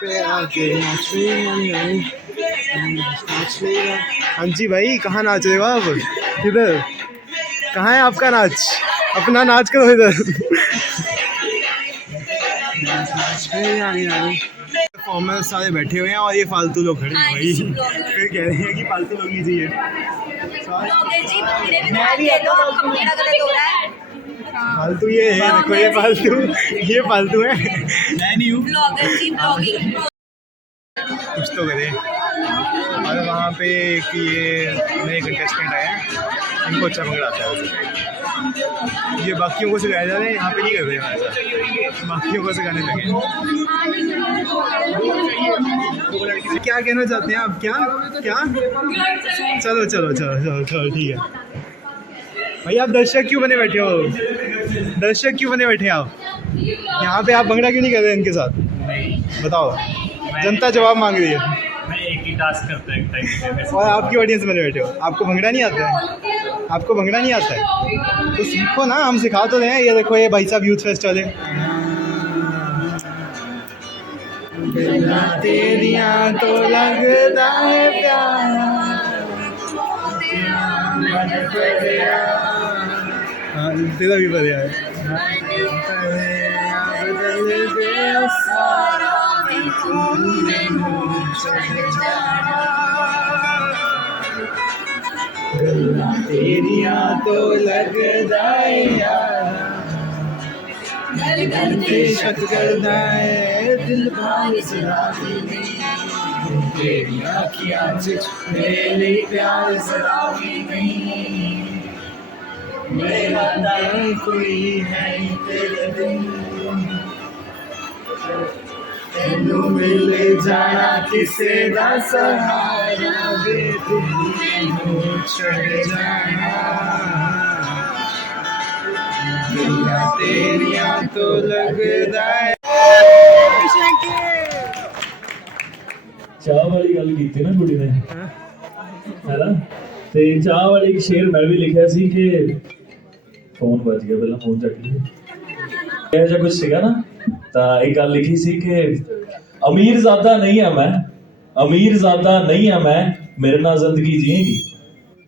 पे आके हाँ जी भाई, कहाँ नाच रहे हो आप? किधर? कहाँ है आपका नाच? अपना नाच करो इधर। परफॉर्मेंस सारे बैठे हुए हैं और ये फालतू लोग खड़े हैं भाई। फिर कह रहे हैं कि फालतू लोग नहीं चाहिए। फालतू ये है, देखो ये फालतू है। मैं नहीं हूँ। कुछ तो करें। और वहाँ पे एक ये नए कंटेस्टेंट आए हैं, इनको अच्छा भंगड़ा आता है। ये बाकियों को सिखाया जा रहा है, यहाँ पे नहीं कर रहे हैं ऐसा, बाकियों को सिखाने लगे। क्या कहना चाहते हैं आप? क्या क्या? चलो चलो चलो चलो चलो ठीक है भाई। आप दर्शक क्यों बने बैठे हो? दर्शक क्यों बने बैठे आप यहाँ पे? आप भंगड़ा क्यों नहीं कर रहे इनके साथ? बताओ, जनता जवाब मांग रही है। मैं एक ही टास्क करता है और आपकी ऑडियंस बने बैठे हो, आपको भंगड़ा नहीं आता है? आपको भंगड़ा नहीं आता है तो सीखो ना, हम सिखा तो रहे हैं। ये देखो, ये भाई साहब यूथ फेस्ट वाले। तेरिया तो लगता है प्यार, तेरा भी बढ़िया है। तेरिया तो लगता है यार, शक करता है दिल भाई सराबी नहीं, तेरी आँखियाँ मेरे प्यार सराबी नहीं, मेरा नहीं कोई है तेरे दिन, तेनू मिल जाना किसे दा सहारा, वे तू मैनू छड़ जाना, तेरिया तो लगदा है। चाह वाली गल की ना कुड़ी ने, है ना? ते चाह वाली एक शेर मैं भी लिखा सी कि फोन बज गया, पहला फोन चक लिया, ऐसा कुछ सीगा ना। तो एक गल लिखी सी कि अमीर ज़्यादा नहीं है मैं, अमीर ज़्यादा नहीं है मैं, मेरे नाल जिंदगी जिएगी,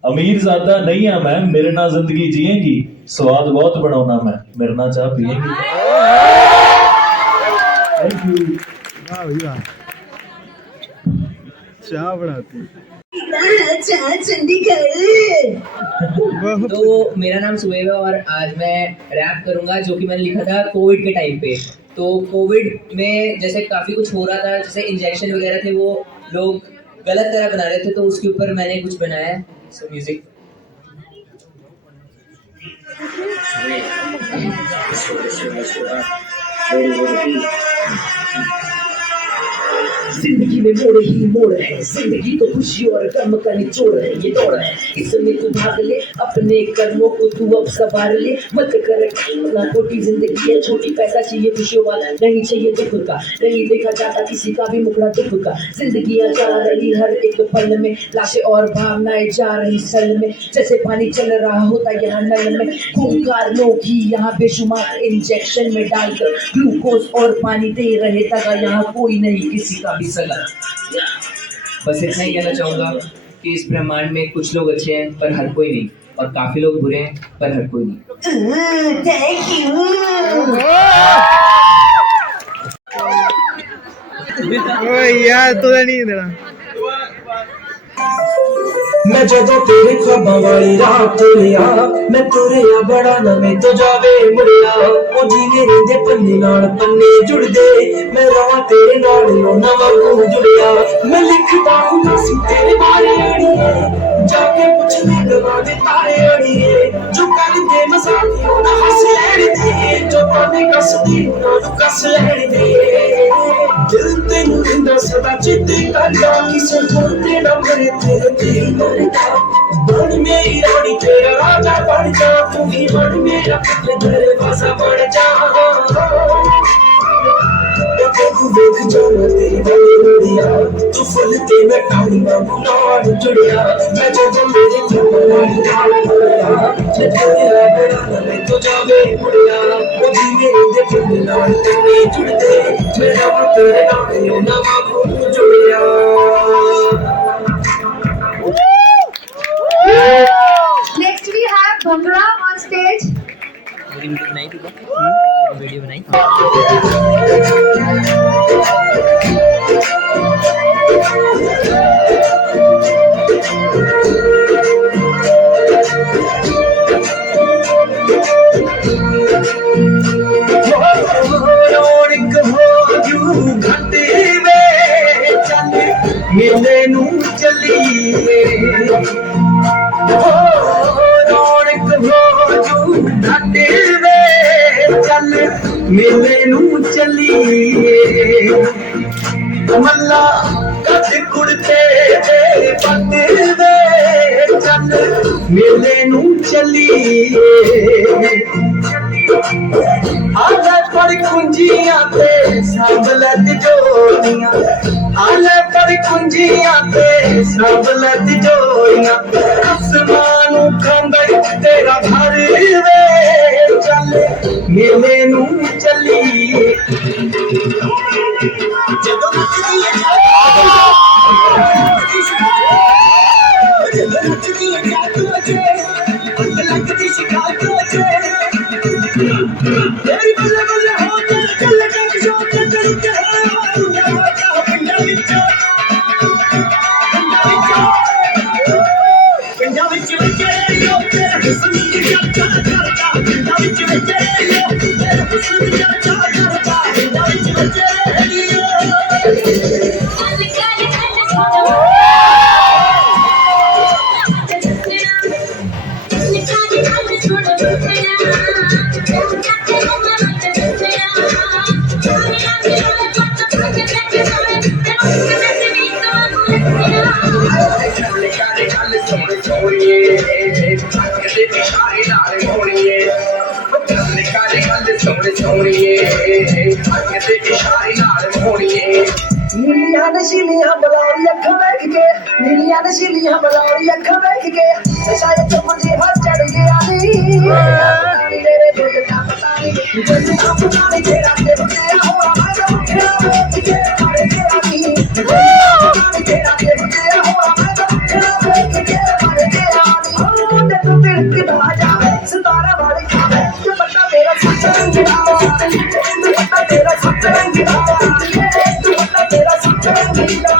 अमीर ज़्यादा नहीं है मैं, मेरे नाल जिंदगी जिएगी, स्वाद बहुत बनाना मैं, मेरे नाल चाह पिएगी। Thank you. वाह भैया, चाह बनाती। तो मेरा नाम सुहेब है और आज मैं रैप करूंगा, जो कि मैंने लिखा था कोविड के टाइम पे। तो कोविड में जैसे काफ़ी कुछ हो रहा था, जैसे इंजेक्शन वगैरह थे वो लोग गलत तरह बना रहे थे, तो उसके ऊपर मैंने कुछ बनाया है। सो म्यूजिक। जिंदगी में मोड़ ही मोड़ है, जिंदगी तो खुशी और गम का निचोड़ है, ये दौड़ है, इसमें तू भाग ले, अपने कर्मों को तू अब संभाल ले, मत कर ना छोटी जिंदगी है, छोटी पैसा चाहिए खुशियों वाला, नहीं चाहिए दुख का, नहीं देखा जाता किसी का भी मुखड़ा दुख का, जिंदगियां जा रही हर एक पल में, लाशें और भावनाएं जा रही सल में, जैसे पानी चल रहा होता यहाँ नल में, खूंखार लोग ही यहाँ बेशुमार इंजेक्शन में डालकर ग्लूकोज और पानी दे रहे दगा, यहाँ कोई नहीं किसी का भी सगा। बस इतना ही कहना चाहूंगा कि इस ब्रह्मांड में कुछ लोग अच्छे हैं पर हर कोई नहीं, और काफी लोग बुरे हैं पर हर कोई नहीं। थैंक यू यार, तो नहीं देना। मैं जदों तेरे ख्वाबां वाली रात लिया, मैं तुरिया बड़ा ना मैं तो जावे मुड़िया, ओ जीवे रहिंदे पन्ने नाल पन्ने जुड़दे, मैं रवां तेरे नाल रोना वांगू जुड़िया, मैं लिखदा हुंदा सी तेरे बारे अड़िए, जाके पुछ ले दवाने तारे अड़िए, जो कर दे मजाक ना हंस लैण दे, जो पाने कसदी ना कस लैण दे, दिल तेनू रहिंदा सदा चित्ते करदा, किसे होर तेरा मरे तेरे दिल बन मेरी रानी तेरा राजा बन जा, तू ही बन मेरा दरवाजा बन जा, तू देख जाना तेरी वाली मुड़िया, तू फुल ते मैं टाउन वांगू नाल जुड़िया, मैं जब मेरे ख्वाबां नाल जुड़िया, मैं तेरा बड़ा ना मैं तो जावे मुड़िया, ओ जी मेरे दे पन्ने नाल पन्ने जुड़दे, मैं रवां तेरे नाल रोना मेले नू चलीए हो रौनक हो जू घाटे वे चल मेले नू चलीए मल्ला कद कुड़ते दे पत्ते वे चल मेले नू चलीए आले पर कुंजियां ते संभलत जोड़ियां आले पर कुंजियां ते संभलत जोड़ियां आसमानू खंबे तेरा घर वे चल मेले नू चलीए जदों नचदी है जदों नचदी है जादू अजे अंग लगदी शिकायत अजे तेरी बल्ले बल्ले हो चल चल के शोर चल के पिंडा विच वजे यो तेरा हुस्न दी चर्चा करता पिंडा विच वजे यो तेरा हुस्न दी चर्चा करता पिंडा विच वजे यो नीलियां नशीलियां बलारी अखां वेख के नीलियां नशीलियां बलारी अखां वेख के नशाए च मुझे हर चढ़ गया नी तेरे दिल का पता नहीं जल्दी अपना नहीं तेरा दिल तेरा हुआ मैं उठा वेख के मर गया नी तेरा दिल तेरा हुआ मैं उठा वेख के मर गया नी मुंडे तू दिल की आ जावे सितारा वाली खावे जो पता तेरा सच रंग जो पता तेरा सच रंग तेरा सच रंगीला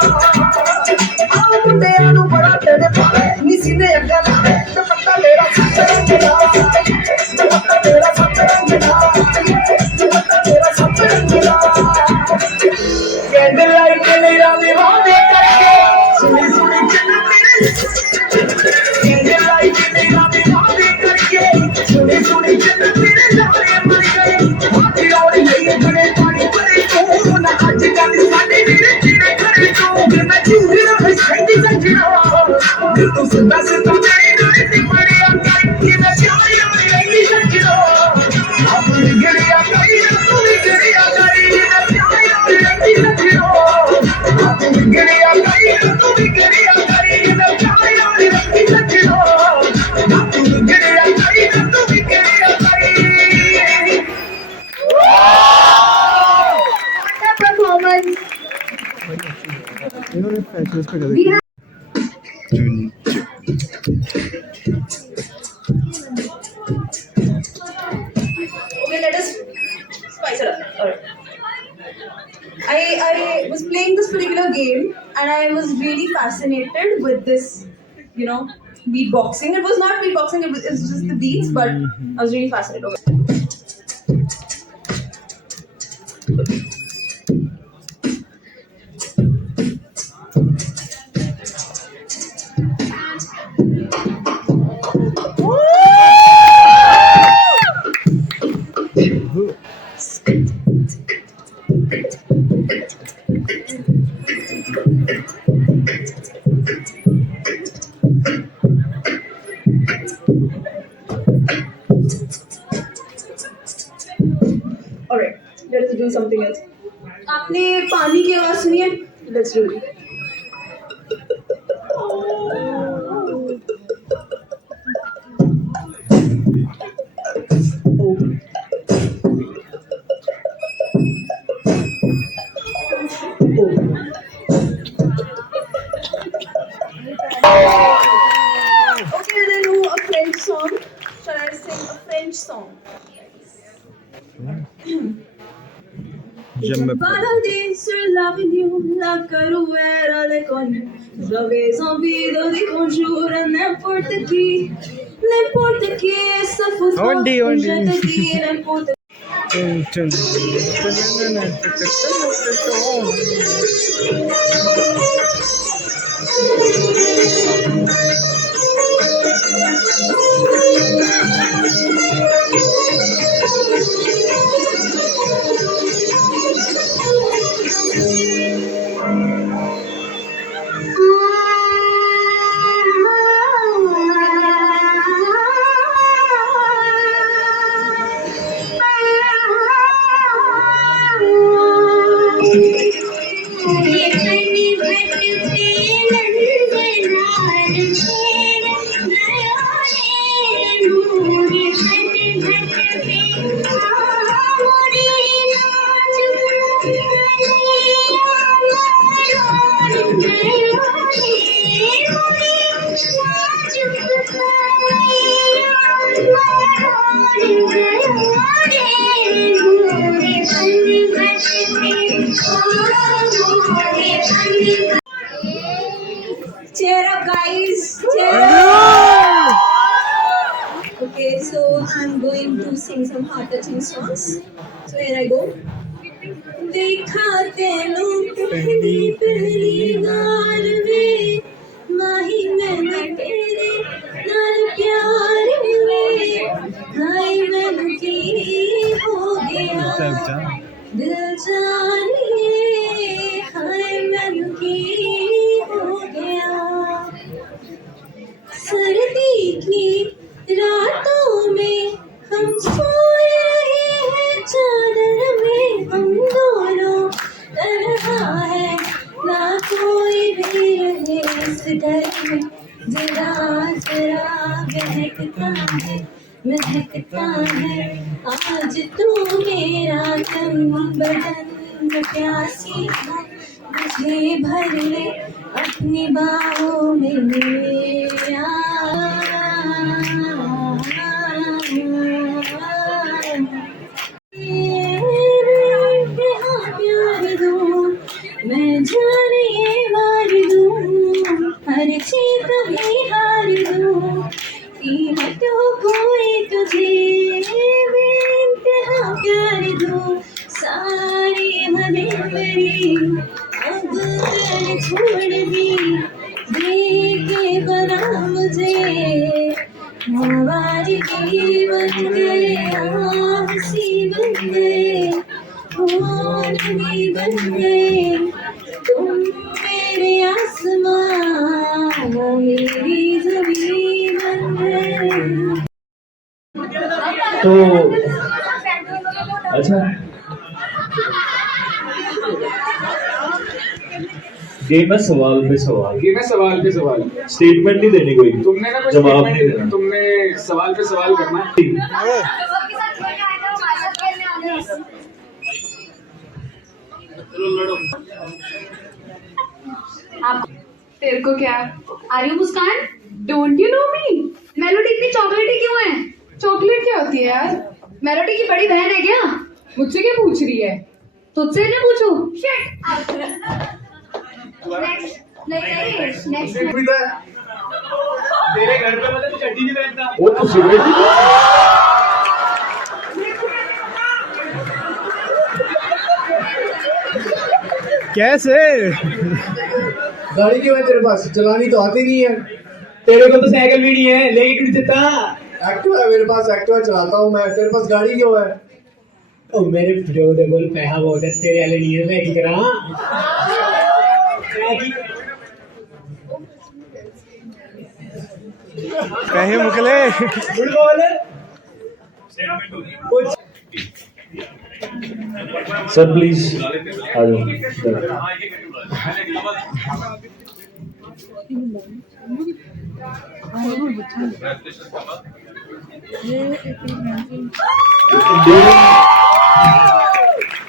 आ मुंडिਆਂ ਨੂੰ ਬੜਾ ਤੇਰੇ ਪਾਵੇ ਨੀ ਸੀਨੇ ਅੱਗਾ ਲਾਵੇ ਤੇ ਪੱਤਾ ਤੇਰਾ ਸੱਚ ਰੰਗੀਲਾ ਤੇ ਪੱਤਾ ਤੇਰਾ ਸੱਚ ਰੰਗੀਲਾ ਤੇ ਪੱਤਾ ਤੇਰਾ ਸੱਚ ਰੰਗੀਲਾ ਕਹਿੰਦੇ ਲਾਈਟ ਮੇਰਾ ਵਿਵਾਦੇ ਕਰਕੇ ਸੁਣੀ ਸੁਣੀ ਚੱਲ ਮੇਰੇ ਕਹਿੰਦੇ ਲਾਈਟ ਮੇਰਾ ਵਿਵਾਦੇ ਕਰਕੇ ਸੁਣੀ ਸੁਣੀ ਚੱਲ ਮੇਰੇ ਲਾਰੇ ਮਰ ਗਏ ਮਾਤੀ ਰੋੜੀ ਲਈ ਬੜੇ ਪਾਣੀ ਭਰੇ ਤੂੰ ਨਾ ਅੱਜ ਕੱਲ ਸਾਡੇ ਵੀਰੇ ਜਿਹੜੇ ਕਰੇ ਤੂੰ ਮੈਂ ਚੂਹੀ ਨਾ ਖੈਂਦੀ ਸੰਜਣਾ ਤੂੰ ਸੁਣਦਾ ਸੁਣਦਾ ਮੇਰੇ ਨਾਲ ਤੇ ਪੜਿਆ ਕਰਕੇ ਨਾ ਚਾਹਿਆ ਨਹੀਂ ਸੰਜਣਾ ਆਪ ਗਿਰਿਆ ਕਰੀ ਤੂੰ ਵੀ ਗਿਰਿਆ ਕਰੀ ਨਾ ਚਾਹਿਆ ਨਹੀਂ ਸੰਜਣਾ ਆਪ ਗਿਰਿਆ ਕਰੀ ਤੂੰ ਵੀ ਗਿਰਿਆ ਕਰੀ ਨਾ ਚਾਹਿਆ ਨਹੀਂ ਸੰਜਣਾ ਆਪ ਗਿਰਿਆ ਕਰੀ ਤੂੰ ਵੀ ਗਿਰਿਆ ਕਰੀ performance. इन्होंने फैक्टर्स पे We have Okay, let us spice it up. All right. I was playing this particular game and I was really fascinated with this, beatboxing. It was not beatboxing, it was just the beats, but I was really fascinated. Okay. All right, let us do something else. आपने पानी की आवाज सुनी है? Let's do it. Okay, then do a French song. Shall I sing a French song? Baladi sur l'avenue, la carouette les connue. J'avais envie de dire bonjour à n'importe qui, ça fout pas. Ondi. Je te dis n'importe qui. Cheer up, guys. Cheer up. Okay, so I'm going to sing some heart-touching songs. So here I go. देखा तेनू पहली पहली बार में माही मैंने तेरे नाल प्यार में हाय मैनू की हो गया दिल जाने हाय मैनू की हो गया सर्दी की रातों में हम सोए रहे हैं चादर में हम दोनों तन्हा है ना कोई भी रहे इस घर में जरा जरा महकता है आज तू मेरा तन बदन प्यासी है मुझे भर ले अपनी बाहों में प्यार दूं मैं जाने मार दूं हर चीज भी हार दूं कीमत हो कोई तुझे बेइंतहा प्यार दूं सारी हदें मेरी अब मैंने छोड़ दी देखे बना मुझे आवाज़ी बन गए हंसी बन गए नदी बन गए तुम मेरे आसमां मेरी ज़मीन बन गए। तो अच्छा गेम है सवाल पे सवाल स्टेटमेंट नहीं देनी कोई तुमने ना कोई जवाब नहीं statement- देना तुमने सवाल पे सवाल करना तेरे को क्या are you Muskan don't you know me melody इतनी चॉकलेटी क्यों है चॉकलेट क्या होती है यार मेलोडी की बड़ी बहन है क्या मुझसे क्या पूछ रही है तुझसे ना पूछो नेक्स्ट तेरे घर पे मतलब तू चड्डी नहीं पहनता वो तो सिगरेट कैसे गाड़ी क्यों है तेरे पास? चलानी तो आती नहीं है। तेरे को तो साइकिल भी नहीं है लेके क्यों देता एक्टिवा है मेरे पास, एक्टिवा चलाता हूँ मैं। तेरे पास गाड़ी क्यों है? ओ मेरे प्रो दे बोल पैसा बहुत है तेरे वाले नहीं है मैं की करा कहे मुकले गुड बोल सर प्लीज आ जाओ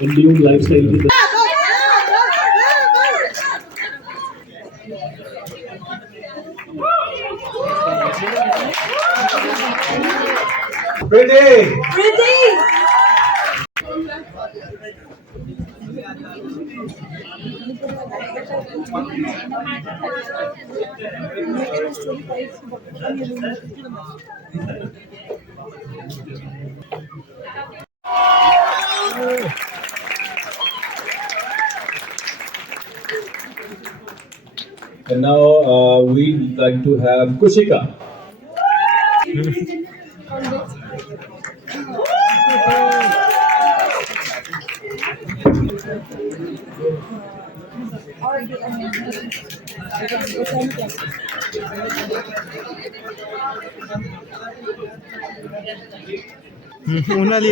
इंडियन लाइफस्टाइल की And now we'd like to have Kushika.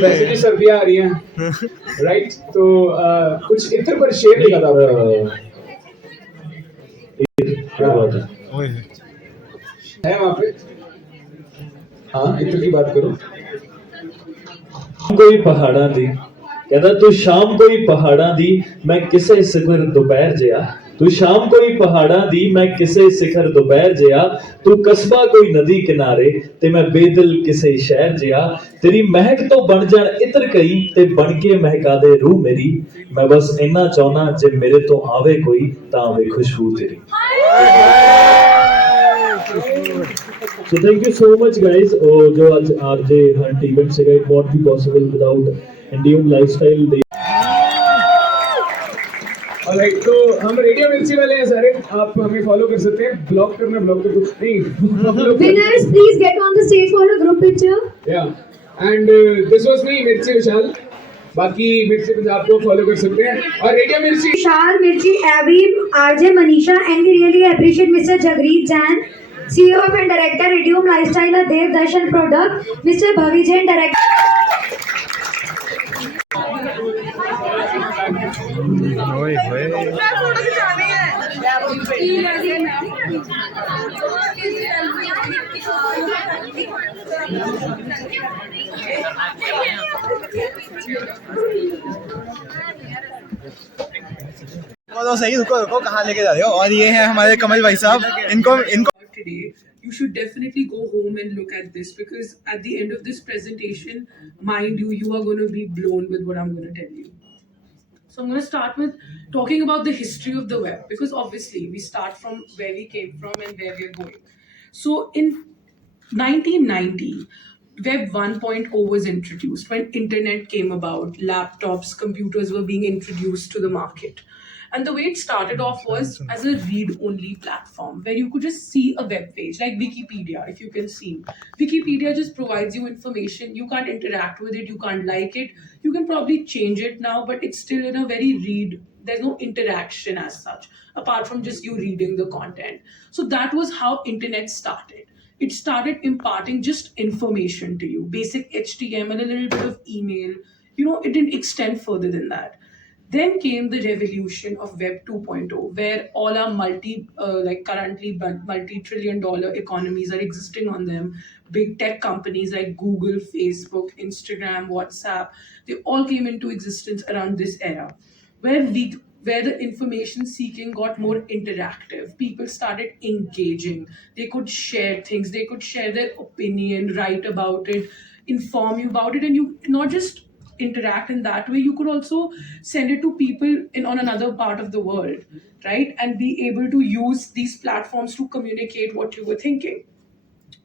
वैसे भी सर्दियाँ आ रही हैं राइट तो कुछ इत्र पर शेर लिखा था क्या बात है वहाँ पे हाँ इत्र की बात करो कोई पहाड़ा दी कहता तू शाम कोई पहाड़ा दी मैं किसे सिखर दोपहर जिया तू शाम कोई पहाड़ा दी मैं किसे सिखर दोपहर जिया तू कस्बा कोई नदी किनारे ते मैं बेदिल किसे शहर जिया तेरी महक तो बन जान इत्र कई ते बन के महका दे रूह मेरी मैं बस इन्ना चाहना जे मेरे तो आवे कोई तां आवे खुशबू तेरी So thank you so much guys जो आज आरजे हंट इवेंट से it won't be possible without Indian lifestyle alright, तो हम रेडियो मिर्ची वाले हैं सारे, आप हमें फॉलो कर सकते हैं, ब्लॉक करना ब्लॉक कर कुछ नहीं। Winners, please get on the stage for a group picture. Yeah, and this was me, मिर्ची विशाल। बाकी मिर्ची पंजाब को फॉलो कर सकते हैं और रेडियो मिर्ची Vishal, Mirchi, Abib, RJ, Manisha, and we really appreciate Mr. Jagreet Jain, CEO and Director, Radium Lifestyle, Dev Darshan Product, Mr. Bhavi Jain, Director. ओए होए तो सही, रुको रुको, कहाँ लेके जा रहे हो? और ये है हमारे कमल भाई साहब, इनको today, you should definitely go home and look at this, because at the end of this presentation, mind you, you are going to be blown with what I'm going to tell you. So I'm going to start with talking about the history of the web, because obviously we start from where we came from and where we're going. So in 1990, Web 1.0 was introduced when internet came about, laptops, computers were being introduced to the market. And the way it started off was as a read-only platform where you could just see a web page like Wikipedia, if you can see. Wikipedia just provides you information. You can't interact with it. You can't like it. You can probably change it now, but it's still in a very read. There's no interaction as such, apart from just you reading the content. So that was how internet started. It started imparting just information to you, basic HTML, a little bit of email. It didn't extend further than that. Then came the revolution of Web 2.0, where all our currently multi-trillion-dollar economies are existing on them. Big tech companies like Google, Facebook, Instagram, WhatsApp, they all came into existence around this era, where the information seeking got more interactive. People started engaging. They could share things. They could share their opinion, write about it, inform you about it, and you not just interact in that way, you could also send it to people on another part of the world, right? And be able to use these platforms to communicate what you were thinking,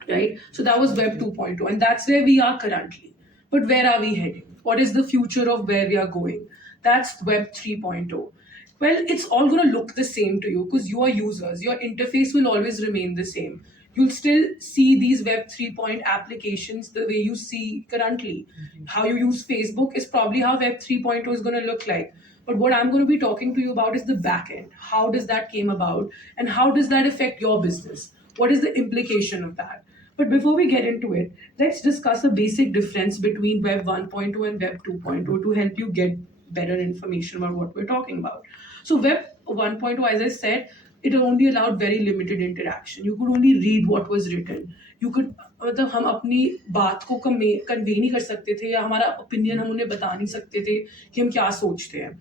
right? So that was Web 2.0, and that's where we are currently. But where are we heading? What is the future of where we are going? That's Web 3.0. Well, it's all going to look the same to you because you are users. Your interface will always remain the same. You'll still see these Web 3.0 applications the way you see currently. How you use Facebook is probably how Web 3.0 is going to look like. But what I'm going to be talking to you about is the back end. How does that came about? And how does that affect your business? What is the implication of that? But before we get into it, let's discuss a basic difference between Web 1.0 and Web 2.0 to help you get better information about what we're talking about. So Web 1.0, as I said, it only allowed very limited interaction. You could only read what was written. You could मतलब हम अपनी बात को convey नहीं कर सकते थे या हमारा ओपिनियन हम उन्हें बता नहीं सकते थे कि हम क्या सोचते हैं.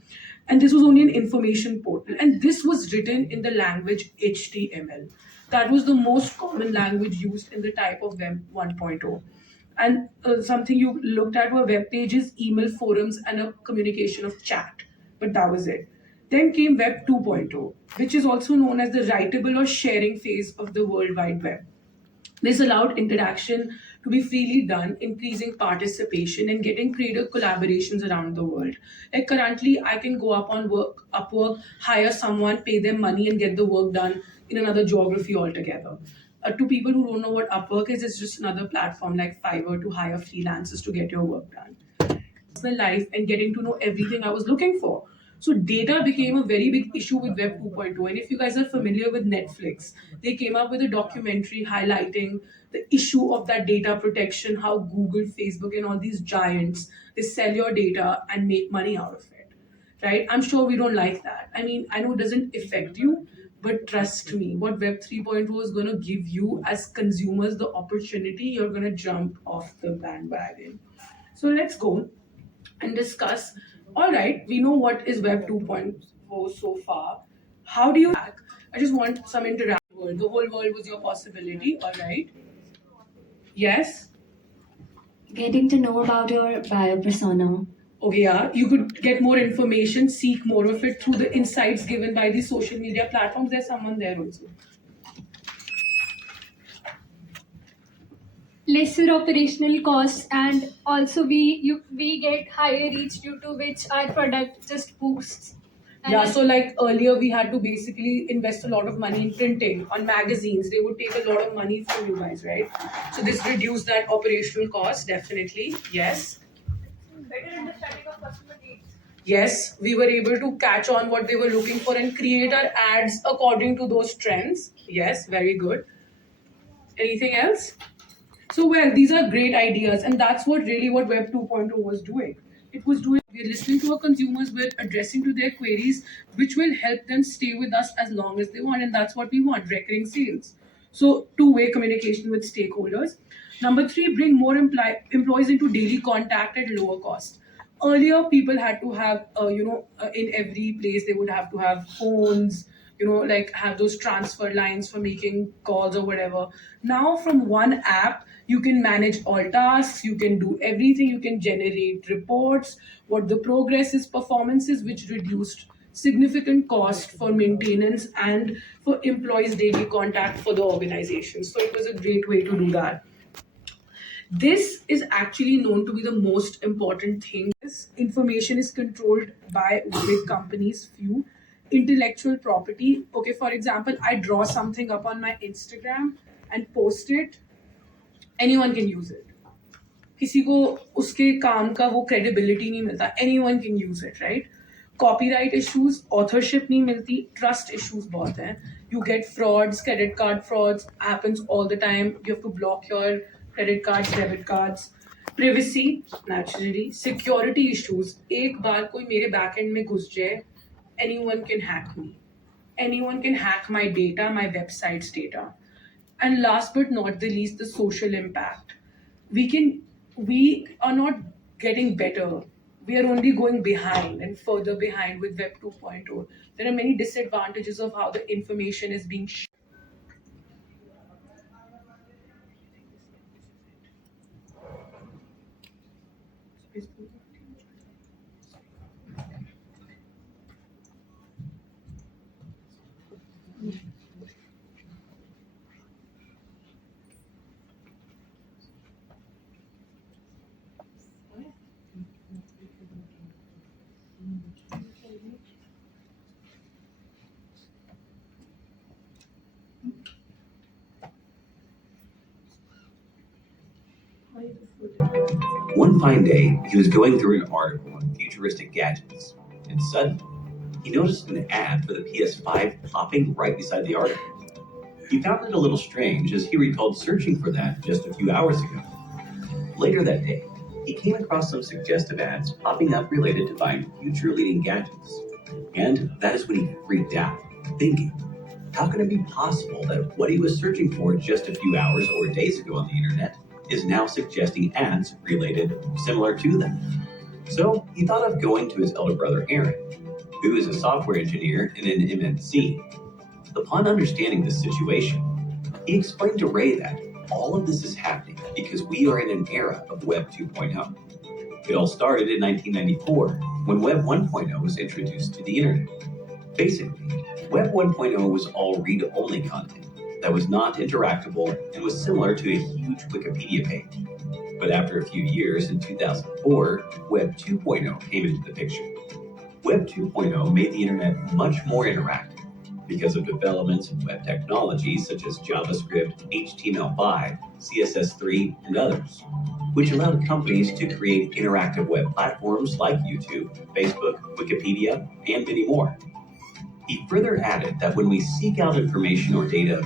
And this was only an information portal. And this was written in the language HTML. That was the most common language used in the type of Web 1.0. And something you looked at were web pages, email forums, and a communication of chat. But that was it. Then came Web 2.0, which is also known as the writable or sharing phase of the World Wide Web. This allowed interaction to be freely done, increasing participation and getting creative collaborations around the world. Like currently, I can go up on Upwork, hire someone, pay them money, and get the work done in another geography altogether. To people who don't know what Upwork is, it's just another platform like Fiverr to hire freelancers to get your work done. Personal life and getting to know everything I was looking for. So data became a very big issue with Web 2.0. And if you guys are familiar with Netflix, they came up with a documentary highlighting the issue of that data protection, how Google, Facebook, and all these giants, they sell your data and make money out of it, right? I'm sure we don't like that. I mean, I know it doesn't affect you, but trust me, what Web 3.0 is going to give you as consumers, the opportunity, you're going to jump off the bandwagon. So let's go and discuss. All right, we know what is Web 2.0 so far. How do you? I just want some interaction. The whole world was your possibility. All right. Yes. Getting to know about your bio persona. Okay, yeah, you could get more information, seek more of it through the insights given by the social media platforms. There's someone there also. Lesser operational costs, and also we get higher reach, due to which our product just boosts. And Yeah, so like earlier we had to basically invest a lot of money in printing, on magazines. They would take a lot of money from you guys, right? So this reduced that operational cost, definitely. Yes. better understanding of customer needs. Yes, we were able to catch on what they were looking for and create our ads according to those trends. Yes, very good. Anything else? So, well, these are great ideas, and that's what Web 2.0 was doing. It was doing, we're listening to our consumers, we're addressing to their queries, which will help them stay with us as long as they want, and that's what we want, recurring sales. So, two-way communication with stakeholders. Number three, bring more employees into daily contact at lower cost. Earlier, people had to have, in every place, they would have to have phones, like have those transfer lines for making calls or whatever. Now, from one app, you can manage all tasks, you can do everything, you can generate reports, what the progress is, performances, which reduced significant cost for maintenance and for employees' daily contact for the organization. So it was a great way to do that. This is actually known to be the most important thing. This information is controlled by big companies, few. Intellectual property. Okay, for example, I draw something up on my Instagram and post it. Anyone can use it. किसी को उसके काम का वो credibility नहीं मिलता. Anyone can use it, right? Copyright issues, authorship नहीं मिलती, trust issues बहुत हैं. You get frauds, credit card frauds happens all the time. You have to block your credit cards, debit cards. Privacy, naturally. Security issues. एक बार कोई मेरे backend में घुस जाए, anyone can hack me. Anyone can hack my data, my website's data. And last but not the least, the social impact. We are not getting better. We are only going behind and further behind with Web 2.0. There are many disadvantages of how the information is being shared. One fine day, he was going through an article on futuristic gadgets, and suddenly, he noticed an ad for the PS5 popping right beside the article. He found it a little strange, as he recalled searching for that just a few hours ago. Later that day, he came across some suggestive ads popping up related to buying future-leading gadgets. And that is when he freaked out, thinking, how can it be possible that what he was searching for just a few hours or days ago on the internet is now suggesting ads related similar to them? So he thought of going to his elder brother Aaron, who is a software engineer in an MNC. Upon understanding this situation, he explained to Ray that all of this is happening because we are in an era of Web 2.0. It all started in 1994 when Web 1.0 was introduced to the internet. Basically, Web 1.0 was all read-only content that was not interactable and was similar to a huge Wikipedia page. But after a few years, in 2004, Web 2.0 came into the picture. Web 2.0 made the internet much more interactive because of developments in web technologies such as JavaScript, HTML5, CSS3, and others, which allowed companies to create interactive web platforms like YouTube, Facebook, Wikipedia, and many more. He further added that when we seek out information or data